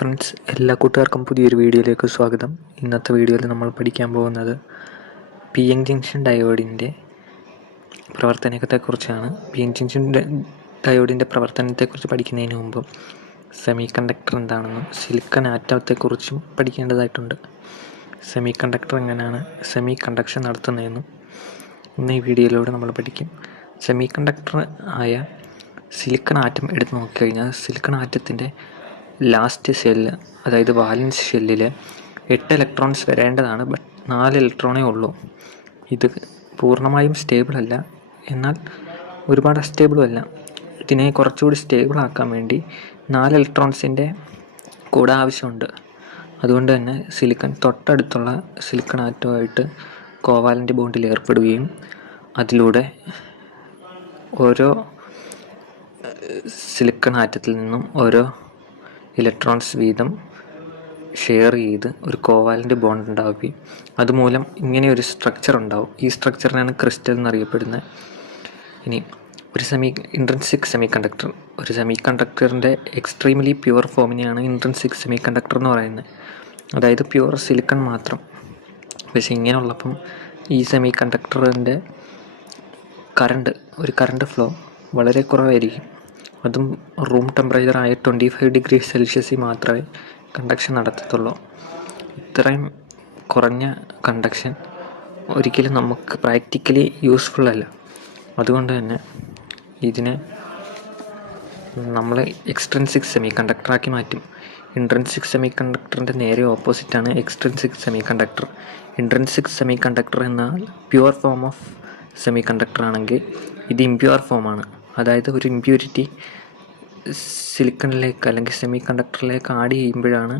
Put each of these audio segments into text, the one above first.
Friends, എല്ലാ കൂട്ടുകാർക്കും പുതിയൊരു വീഡിയോയിലേക്ക് സ്വാഗതം. ഇന്നത്തെ വീഡിയോയിൽ നമ്മൾ പഠിക്കാൻ പോകുന്നത് പി എൻ ജംഗ്ഷൻ ഡയോഡിൻ്റെ പ്രവർത്തനത്തെക്കുറിച്ചാണ്. പി എൻ ജംഗ്ഷൻ ഡയോഡിൻ്റെ പ്രവർത്തനത്തെക്കുറിച്ച് പഠിക്കുന്നതിന് മുമ്പ് സെമി കണ്ടക്ടർ എന്താണെന്നും സിലിക്കൺ ആറ്റത്തെക്കുറിച്ചും പഠിക്കേണ്ടതായിട്ടുണ്ട്. സെമി കണ്ടക്ടർ എങ്ങനെയാണ് സെമി കണ്ടക്ഷൻ നടത്തുന്നതെന്നും ഇന്ന് ഈ വീഡിയോയിലൂടെ നമ്മൾ പഠിക്കും. സെമി കണ്ടക്ടർ ആയ സിലിക്കൺ ആറ്റം എടുത്ത് നോക്കിക്കഴിഞ്ഞാൽ സിലിക്കൺ ആറ്റത്തിൻ്റെ ലാസ്റ്റ് ഷെല്ല്, അതായത് വാലൻസ് ഷെല്ലിൽ 8 ഇലക്ട്രോൺസ് വരേണ്ടതാണ്. ബട്ട് 4 ഇലക്ട്രോണേ ഉള്ളൂ. ഇത് പൂർണ്ണമായും സ്റ്റേബിളല്ല, എന്നാൽ ഒരുപാട് അസ്റ്റേബിളും അല്ല. ഇതിനെ കുറച്ചുകൂടി സ്റ്റേബിളാക്കാൻ വേണ്ടി 4 ഇലക്ട്രോൺസിൻ്റെ കൂടെ ആവശ്യമുണ്ട്. അതുകൊണ്ട് തന്നെ സിലിക്കൺ തൊട്ടടുത്തുള്ള സിലിക്കൺ ആറ്റവുമായിട്ട് കോവാലൻ്റ് ബോണ്ടിൽ ഏർപ്പെടുകയും അതിലൂടെ ഓരോ സിലിക്കൺ ആറ്റത്തിൽ നിന്നും ഓരോ ഇലക്ട്രോൺസ് വീതം ഷെയർ ചെയ്ത് ഒരു കോവാലൻ്റ് ബോണ്ട് ഉണ്ടാവുകയും അതുമൂലം ഇങ്ങനെ ഒരു സ്ട്രക്ചർ ഉണ്ടാവും. ഈ സ്ട്രക്ചറിനാണ് ക്രിസ്റ്റൽ എന്നറിയപ്പെടുന്നത്. ഇനി ഒരു ഇൻട്രിൻസിക് സെമി കണ്ടക്ടർ, ഒരു സെമി കണ്ടക്ടറിൻ്റെ എക്സ്ട്രീംലി പ്യുവർ ഫോമിനെയാണ് ഇൻട്രിൻസിക് സെമി കണ്ടക്ടർ എന്ന് പറയുന്നത്. അതായത് പ്യുവർ സിലിക്കൺ മാത്രം. പക്ഷേ ഇങ്ങനെയുള്ളപ്പം ഈ സെമി കണ്ടക്ടറിൻ്റെ കറണ്ട് ഫ്ലോ വളരെ കുറവായിരിക്കും. അതും റൂം ടെമ്പറേച്ചറായ 25 ഡിഗ്രി സെൽഷ്യസിൽ മാത്രമേ കണ്ടക്ഷൻ നടത്തത്തുള്ളൂ. ഇത്രയും കുറഞ്ഞ കണ്ടക്ഷൻ ഒരിക്കലും നമുക്ക് പ്രാക്ടിക്കലി യൂസ്ഫുൾ അല്ല. അതുകൊണ്ട് തന്നെ ഇതിനെ നമ്മൾ എക്സ്ട്രിൻസിക് സെമി കണ്ടക്ടറാക്കി മാറ്റും. ഇൻട്രിൻസിക് സെമി കണ്ടക്ടറിൻ്റെ നേരെ ഓപ്പോസിറ്റാണ് extrinsic semiconductor. Intrinsic semiconductor എന്നാൽ pure form of semiconductor ആണെങ്കിൽ ഇത് ഇംപ്യുവർ ഫോമാണ്. അതായത് ഒരു ഇംപ്യൂരിറ്റി സിലിക്കണിലേക്ക് അല്ലെങ്കിൽ സെമി കണ്ടക്ടറിലേക്ക് ആഡ് ചെയ്യുമ്പോഴാണ്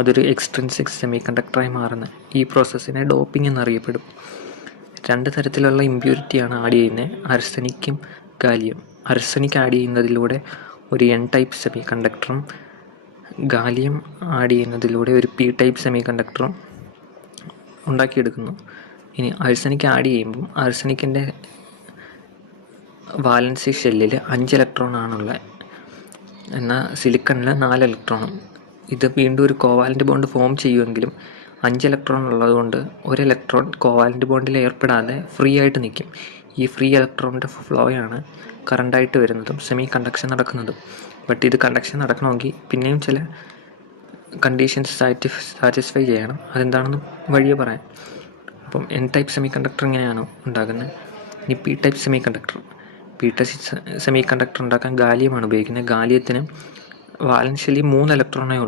അതൊരു എക്സ്ട്രിൻസിക് സെമി കണ്ടക്ടറായി മാറുന്നത്. ഈ പ്രോസസ്സിനെ ഡോപ്പിംഗ് എന്നറിയപ്പെടും. 2 തരത്തിലുള്ള ഇംപ്യൂരിറ്റിയാണ് ആഡ് ചെയ്യുന്നത്: ആർസനിക്കും ഗാലിയം. ആർസനിക് ആഡ് ചെയ്യുന്നതിലൂടെ ഒരു എൻ ടൈപ്പ് സെമി കണ്ടക്ടറും ഗാലിയം ആഡ് ചെയ്യുന്നതിലൂടെ ഒരു പി ടൈപ്പ് സെമി കണ്ടക്ടറും ഉണ്ടാക്കിയെടുക്കുന്നു. ഇനി ആർസനിക് ആഡ് ചെയ്യുമ്പം ആർസനിക്കിൻ്റെ വാലൻസി ഷെല്ലിൽ 5 ഇലക്ട്രോൺ ആണുള്ളത്, എന്നാൽ സിലിക്കണിൽ 4 ഇലക്ട്രോണും. ഇത് വീണ്ടും ഒരു കോവാലൻ്റ് ബോണ്ട് ഫോം ചെയ്യുമെങ്കിലും 5 ഇലക്ട്രോൺ ഉള്ളതുകൊണ്ട് ഒരു ഇലക്ട്രോൺ കോവാലൻ്റ് ബോണ്ടിൽ ഏർപ്പെടാതെ ഫ്രീ ആയിട്ട് നിൽക്കും. ഈ ഫ്രീ ഇലക്ട്രോണിൻ്റെ ഫ്ലോയാണ് കറണ്ടായിട്ട് വരുന്നതും സെമി കണ്ടക്ഷൻ നടക്കുന്നതും. ബട്ട് ഇത് കണ്ടക്ഷൻ നടക്കണമെങ്കിൽ പിന്നെയും ചില കണ്ടീഷൻസ് സാറ്റിസ്ഫൈ ചെയ്യണം. അതെന്താണെന്ന് വഴിയെ പറയാം. അപ്പം എൻ ടൈപ്പ് സെമി കണ്ടക്ടർ ഇങ്ങനെയാണ് ഉണ്ടാക്കുന്നത്. ഇനി P type semi conductor. P type semi conductor ഉണ്ടാക്കാൻ ഗാലിയമാണ് ഉപയോഗിക്കുന്നത്. ഗാലിയത്തിന് വാലൻസ് ഷെല്ലിൽ 3 ഇലക്ട്രോണേ ഉള്ളൂ.